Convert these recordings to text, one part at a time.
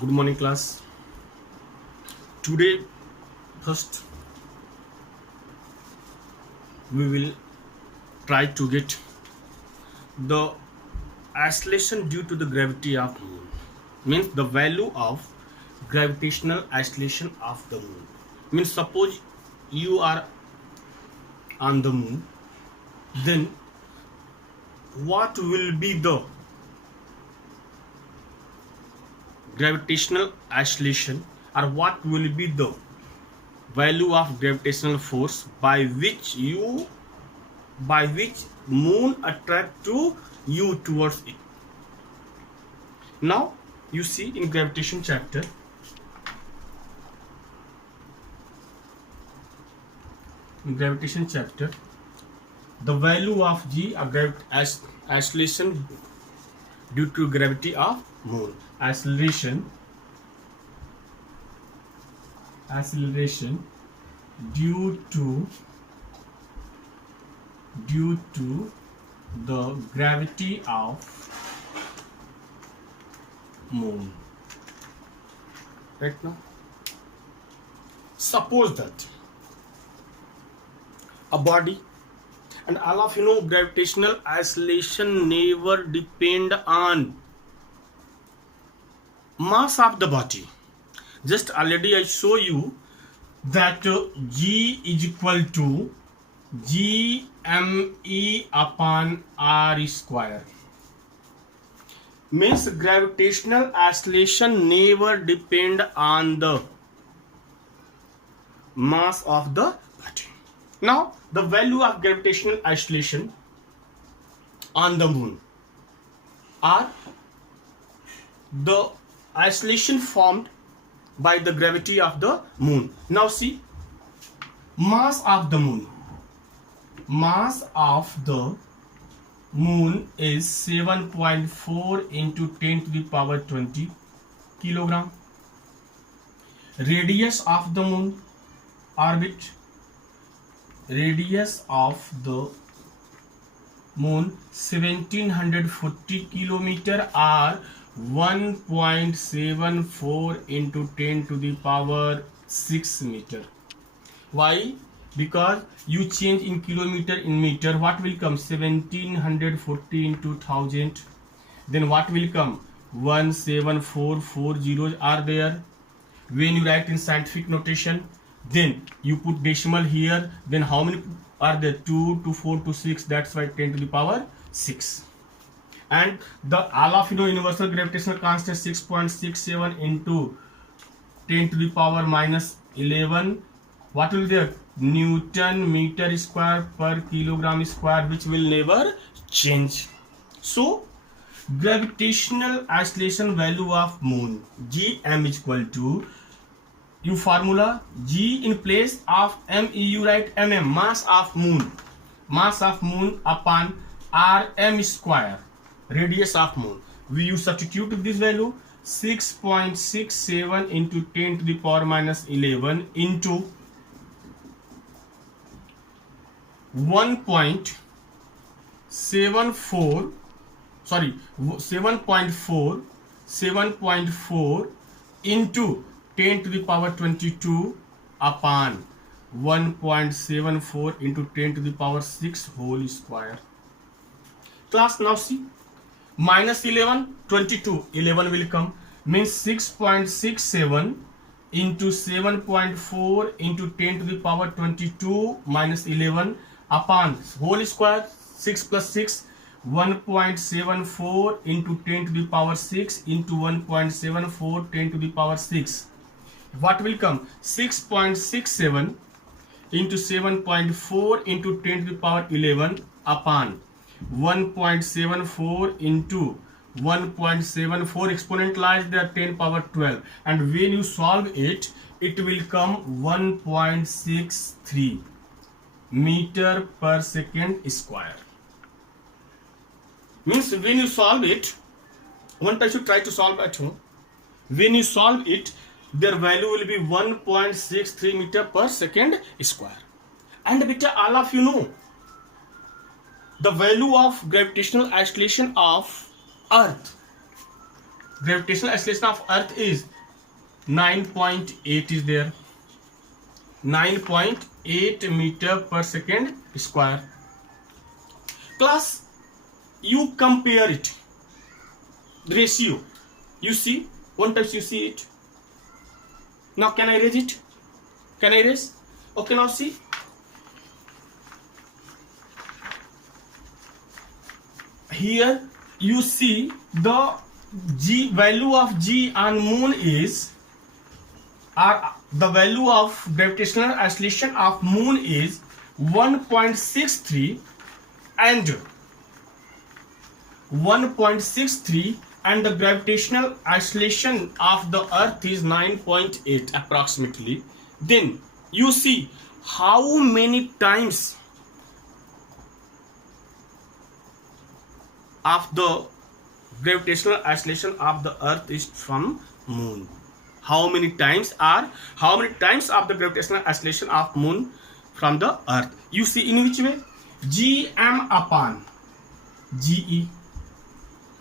Good morning, class. Today, first, we will try to get the acceleration due to the gravity of moon. Means the value of gravitational acceleration of the moon. Means suppose you are on the moon, then what will be the gravitational acceleration, or what will be the value of gravitational force by which moon attract to you towards it. Now you see in gravitation chapter, the value of g acceleration due to gravity of moon. Acceleration due to the gravity of moon. Right now, suppose that a body, and all of you know gravitational acceleration never depend on mass of the body. Just already I show you that g is equal to gme upon r square. Means gravitational acceleration never depend on the mass of the body. Now the value of gravitational acceleration on the moon are the acceleration formed by the gravity of the moon. Now see, mass of the moon is 7.4 into 10 to the power 20 kilogram. Radius of the moon orbit, radius of the moon 1740 kilometer, or 1.74 into 10 to the power 6 meter. Why? Because you change in kilometer in meter, what will come? 1740 into 1000, then what will come? 17440 are there. When you write in scientific notation, then you put decimal here, then how many are there? 2 to 4 to 6, that's why 10 to the power 6. And the all of you know universal gravitational constant 6.67 into 10 to the power minus 11. What will be there? Newton meter square per kilogram square, which will never change. So gravitational acceleration value of moon gm is equal to, you formula, g in place of m, you write mm, mass of moon upon rm square, radius of moon. You substitute this value, 6.67 into 10 to the power minus 11 into 7.4 into 10 to the power 22 upon 1.74 into 10 to the power 6 whole square. Class, now see, minus 11, 22, 11 will come, means 6.67 into 7.4 into 10 to the power 22 minus 11 upon whole square, 6 plus 6, 1.74 into 10 to the power 6 into 1.74 10 to the power 6. What will come? 6.67 into 7.4 into 10 to the power 11 upon 1.74 into 1.74, exponentialize the 10 power 12, and when you solve it, it will come 1.63 meter per second square. Means when you solve it, one time you try to solve at home, when you solve it, their value will be 1.63 meter per second square. And beta, all of you know the value of gravitational acceleration of earth, gravitational acceleration of earth is 9.8 is there, 9.8 meter per second square. Class, you compare it, ratio, you see, one time you see it. Now can I erase it? Can I erase? Okay, now see. Here you see the G value of G on moon is, or the value of gravitational acceleration of moon is 1.63 and 1.63, and the gravitational acceleration of the earth is 9.8 approximately. Then you see how many times of the gravitational acceleration of the earth is from moon. How many times of the gravitational acceleration of moon from the earth? You see in which way? Gm upon Ge,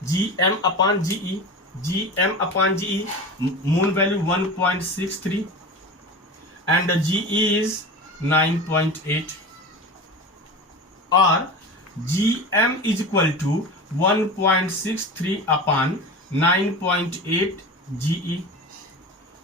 Gm upon Ge, Gm upon Ge, moon value 1.63 and the Ge is 9.8, or Gm is equal to 1.63 upon 9.8 Ge.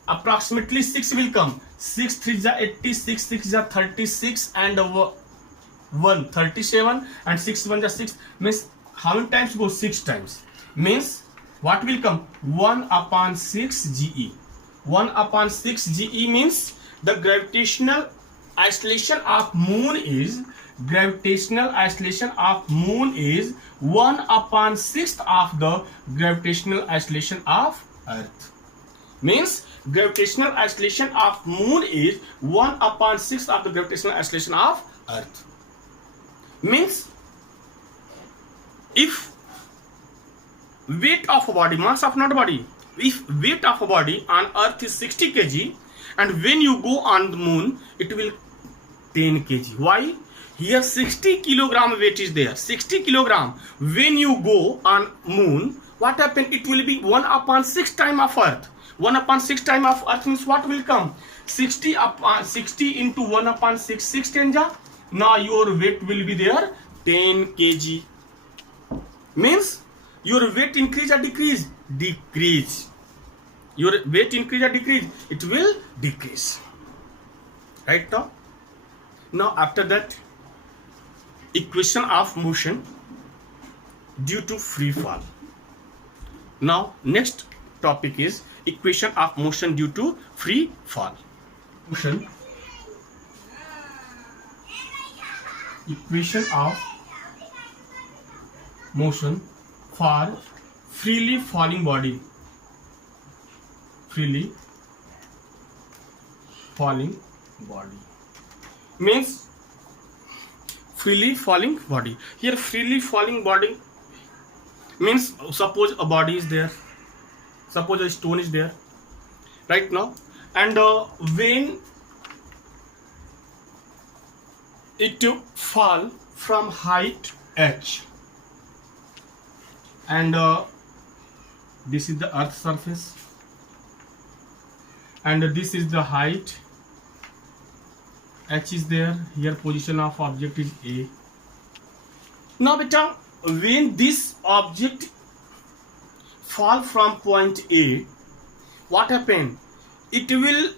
Approximately 6 will come. 6 3 is 80, 6 6 is 36 and 1 37 and 6 1 is 6. Means how many times go? 6 times. Means what will come? 1 upon 6 Ge. 1 upon 6 Ge means the gravitational acceleration of moon is 1 upon 6th of the gravitational acceleration of earth. Means gravitational acceleration of moon is 1 upon 6th of the gravitational acceleration of earth. Means if weight of a body, mass of not body, if weight of a body on earth is 60 kg and when you go on the moon it will 10 kg. Why? Here 60 kilogram weight is there, 60 kilogram. When you go on moon, what happen? It will be 1 upon 6 time of earth. 1 upon 6 time of earth means what will come? 60 upon 60 into 1 upon 6, 6 10 ja. Now your weight will be there 10 kg. Means your weight increase or decrease? Decrease. Your weight increase or decrease? It will decrease. Right now? Now after that, equation of motion due to free fall. Now next topic is equation of motion due to free fall. Equation of motion for freely falling body. Freely falling body means freely falling body. Here freely falling body means suppose a body is there, suppose a stone is there right now, and when it fall from height h, and this is the earth surface and this is the height h is there. Here position of object is A. Now beta, when this object fall from point A, what happen? It will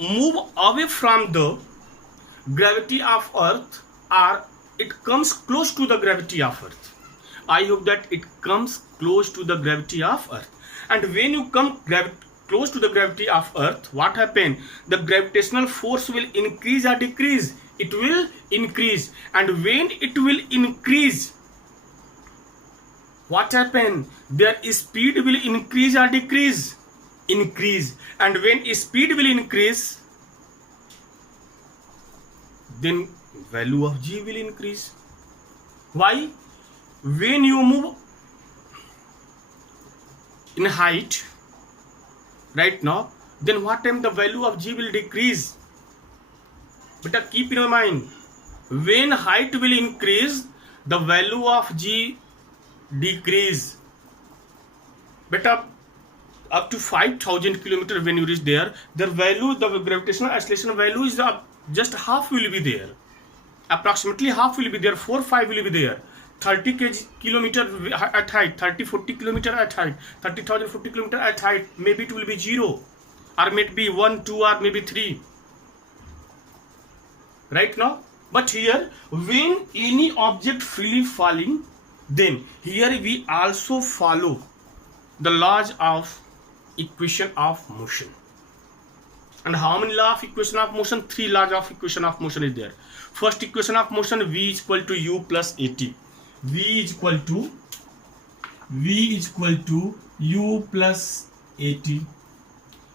move away from the gravity of earth, or it comes close to the gravity of earth. I hope that it comes close to the gravity of earth. And when you come close to the gravity of earth, what happen? The gravitational force will increase or decrease? It will increase. And when it will increase, what happen? Their speed will increase or decrease? Increase. And when speed will increase, then value of G will increase. Why? When you move in height right now, then what time the value of G will decrease? But keep in your mind, when height will increase, the value of G decrease. But up to 5,000 kilometer. When you reach there, the value, the gravitational acceleration value is just half will be there, approximately half will be there, 4 5 will be there. 30 kilometer at height, 30-40 kilometer at height, 30,000 40 kilometer at height, maybe it will be 0 or maybe 1 2 or maybe 3 right now. But here when any object freely falling, then here we also follow the laws of equation of motion. And how many laws of equation of motion? 3 laws of equation of motion is there. First equation of motion, v is equal to u plus at. v is equal to u plus at.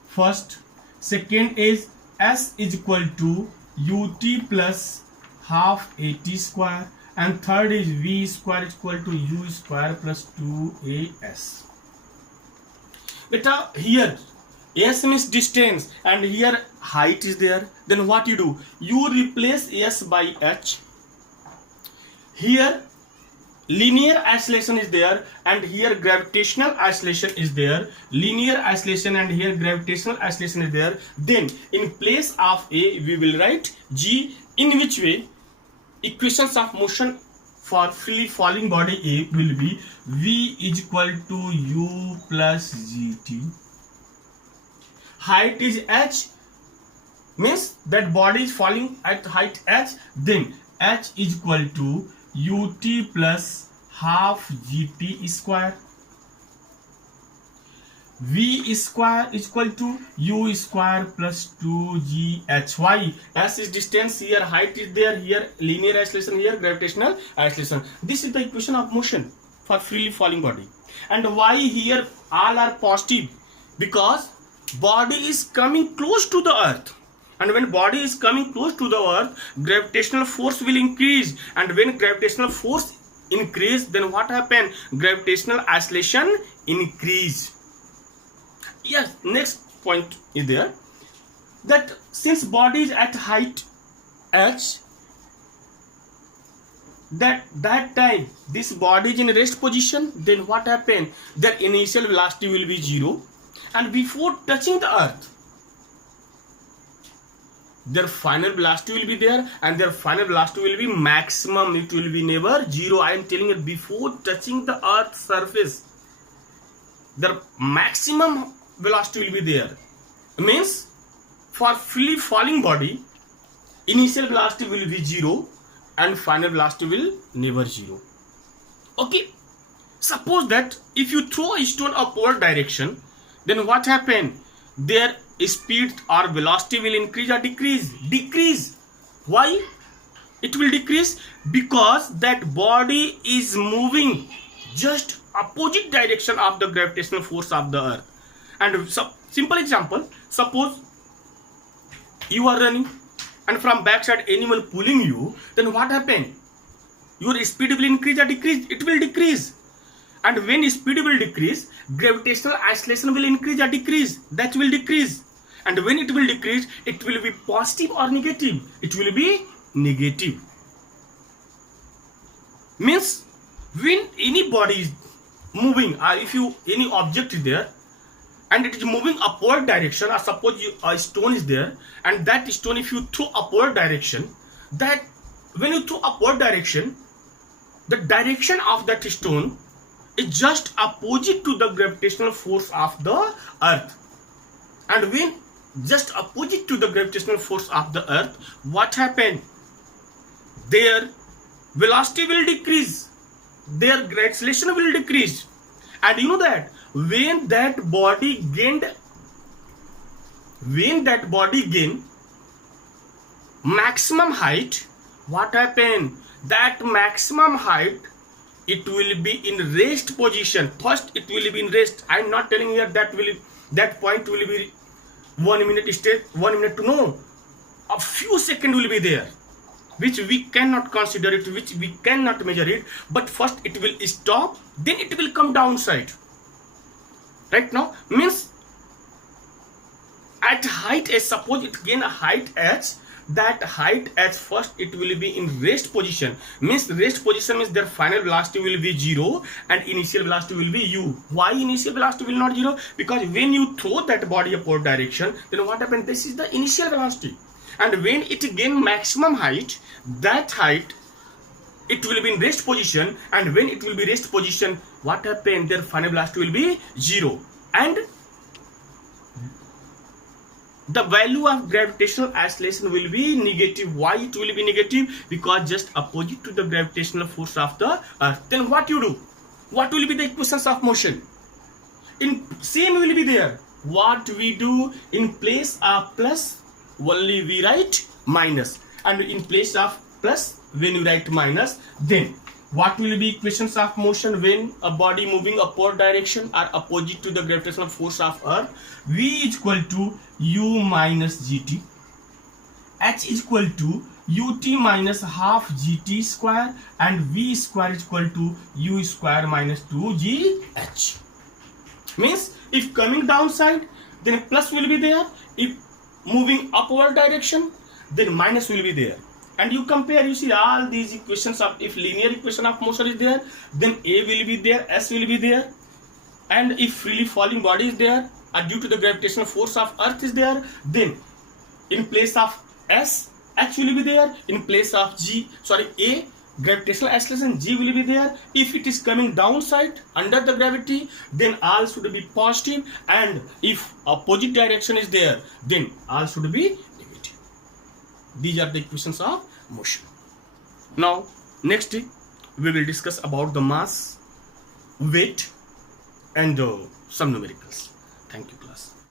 First. Second is s is equal to ut plus half at square. And third is v square is equal to u square plus 2as. Beta, here s means distance and here height is there. Then what you do? You replace s by h. Here linear acceleration is there and here gravitational acceleration is there. Linear acceleration and here gravitational acceleration is there. Then in place of a we will write g, in which way equations of motion for freely falling body A will be v is equal to u plus gt. Height is h, means that body is falling at height h, then h is equal to ut plus half gt square. v square is equal to u square plus 2gh. Why? S is distance, here height is there, here linear acceleration, here gravitational acceleration. This is the equation of motion for freely falling body. And why here all are positive? Because body is coming close to the earth, and when body is coming close to the earth, gravitational force will increase, and when gravitational force increase, then what happen? Gravitational acceleration increase. Yes, next point is there, that since body is at height h, that time this body is in rest position, then what happen? Their initial velocity will be 0, and before touching the earth their final velocity will be there, and their final velocity will be maximum. It will be never 0. I am telling you, before touching the earth surface their maximum velocity will be there. Means for freely falling body initial velocity will be 0 and final velocity will never 0. Okay, suppose that if you throw a stone upward direction, then what happen? Their speed or velocity will increase or decrease? Decrease. Why it will decrease? Because that body is moving just opposite direction of the gravitational force of the earth. And simple example, suppose you are running and from backside animal pulling you, then what happen? Your speed will increase or decrease? It will decrease. And when speed will decrease, gravitational acceleration will increase or decrease? That will decrease. And when it will decrease, it will be positive or negative? It will be negative. Means when any body is moving, or if any object is there and it is moving upward direction, or suppose a stone is there and that stone if you throw upward direction, that when you throw upward direction, the direction of that stone is just opposite to the gravitational force of the earth. And when just opposite to the gravitational force of the earth, what happened? Their velocity will decrease, their acceleration will decrease. And you know that when that body gained maximum height, what happened? That maximum height, it will be in rest position. First it will be in rest. I am not telling you that point will be 1 minute state, 1 minute to know. A few seconds will be there, which we cannot consider it, which we cannot measure it. But first it will stop, then it will come downside. Right now, means at height h, suppose it gain a height h, that height as first it will be in rest position. Means rest position means their final velocity will be 0 and initial velocity will be u. Why initial velocity will not 0? Because when you throw that body upward direction, then what happens? This is the initial velocity, and when it gain maximum height, that height it will be in rest position, and when it will be rest position, what happen? Their final velocity will be 0, and the value of gravitational acceleration will be negative. Why it will be negative? Because just opposite to the gravitational force of the earth. Then what you do? What will be the equations of motion? In same will be there. What we do, in place of plus only we write minus, and in place of plus when you write minus, then what will be equations of motion when a body moving upward direction or opposite to the gravitational force of earth? V is equal to u minus gt, h is equal to ut minus half gt square, and v square is equal to u square minus 2gh. Means if coming downside, then plus will be there. If moving upward direction, then minus will be there. And you compare, you see all these equations of, if linear equation of motion is there, then A will be there, S will be there. And if freely falling body is there, due to the gravitational force of earth is there, then in place of S, H will be there. In place of A, gravitational acceleration, G will be there. If it is coming downside under the gravity, then all should be positive. And if opposite direction is there, then all should be negative. These are the equations of motion. Now, next we will discuss about the mass, weight, and some numericals. Thank you.